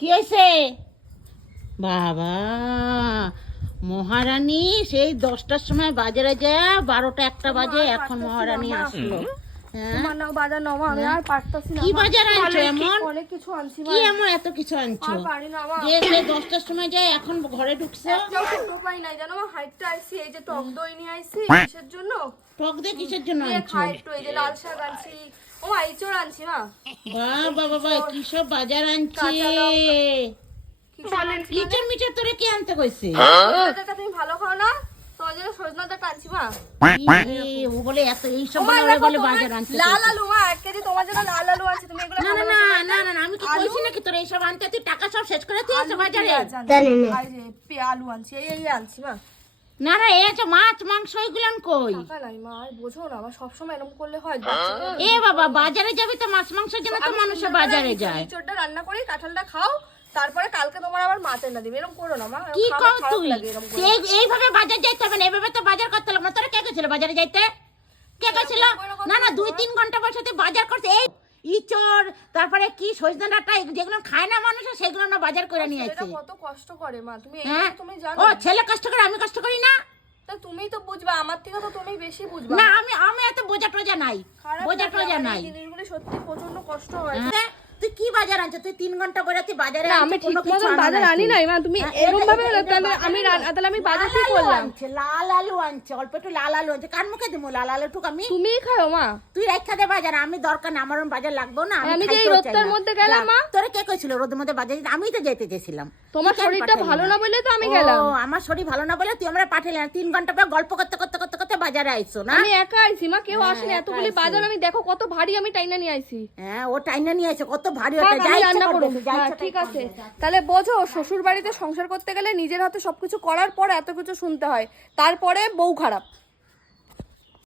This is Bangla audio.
কি হয়েছে বাবা? মহারানী সেই 10টার সময় বাজারে যায়, 12টা 1টা বাজে, এখন মহারানী আসলো। কি বাজার আনছো এমন? কি এমন এত কিছু আনছো যে 10টার সময় যায় এখন ঘরে ঢুকছে? টক দই কিসের জন্য আনছো? বাবা বাবা কি সব বাজার আনছে! ইচড় মিচড় তোরে কে আনতে কইছে? তুমি ভালো খাও না, তোমার জন্য সজনা ডাঁটা আনছি মা। ও বলে এত এই সব বলে বাজার আনতে। লাল আলু মা, 1 কেজি তোমার জন্য লাল আলু আছে, তুমি এগুলো না না না না না, আমি কি কইছি নাকি তোর এইসব আনতে? তুই টাকা সব শেষ করে দিয়েছিস বাজারে। আলু আনছি, এই আনছি মা। না না, এই আছে মাছ মাংস এগুলান কই? টাকা নাই মা, আর বোঝো না, আমার সব সময় এরকম করলে হয়? এ বাবা, বাজারে যাবি তো মাছ মাংসের জন্য তো মানুষ বাজারে যায়। ইঁচড়টা রান্না করি, কাঁঠালটা খাও, তারপরে কালকে তোমার আবার মাছ এনে দিবে। এরকম করো না মা, কি কর তুই? এইভাবে বাজার যাইতে হবে না, এইভাবে তো বাজার করতে লাগবে না। তোরা কে গেছিল বাজারে যাইতে? কে গেছিল? না না, 2-3 ঘন্টা বসে তুই বাজার করতে। এই ইচড়, তারপরে কি সজনা ডাঁটা, যেগুলো খায় না মানুষ সেগুলো না বাজার করে নিয়ে আসছে। কত কষ্ট করে মা, তুমি তুমি জানো? ও ছেলে কষ্ট করে, আমি কষ্ট করি না? তা তুমি তো বুঝবা, আমার থেকে তো তুমি বেশি বুঝবা। না আমি এত বোঝা টোজা নাই, বোঝা টোজা নাই। জিনিসগুলো সত্যি প্রচন্ড কষ্ট হয়। তুই কি বাজার আনছ? তুই 3 ঘন্টা করে তুই বাজারে না, আমি ঠিক মতো বাজার আনি নাই মা, তুমি এরকম ভাবে তাহলে আমি বাজার কি করলাম? লাল আলু আনছে, অল্প একটু লাল আলু আনছে। কার মুখে দিমু লাল আলু টুক? আমি তুমিই খাও মা। তুই রাখা দে বাজার, আমি দরকার না, আমার বাজার লাগবে না। আমি যে এই রোদটার মধ্যে গেলাম মা। তোরে কে কইছিল রোদের মধ্যে বাজার? আমি তো যেতে চেয়েছিলাম। তোমার শরীরটা ভালো না বলে তো আমি গেলাম। ও আমার শরীর ভালো না বলে তুই আমরা পাঠালে 3 ঘন্টা পর গল্প করতে করতে করতে করতে বাজারে আইছো না? আমি একা আইছি মা, কেউ আসেনি। এতগুলি বাজার আমি দেখো কত ভারী আমি টাইনা নিয়ে আইছি। হ্যাঁ, ও টাইনা নিয়ে আইছে, কত ভারী ওটা। যাই রান্না করো। ঠিক আছে, তাহলে বোঝো, শ্বশুর বাড়িতে সংসার করতে গেলে নিজের হাতে সবকিছু করার পর এত কিছু শুনতে হয়, তারপরে বউ খারাপ।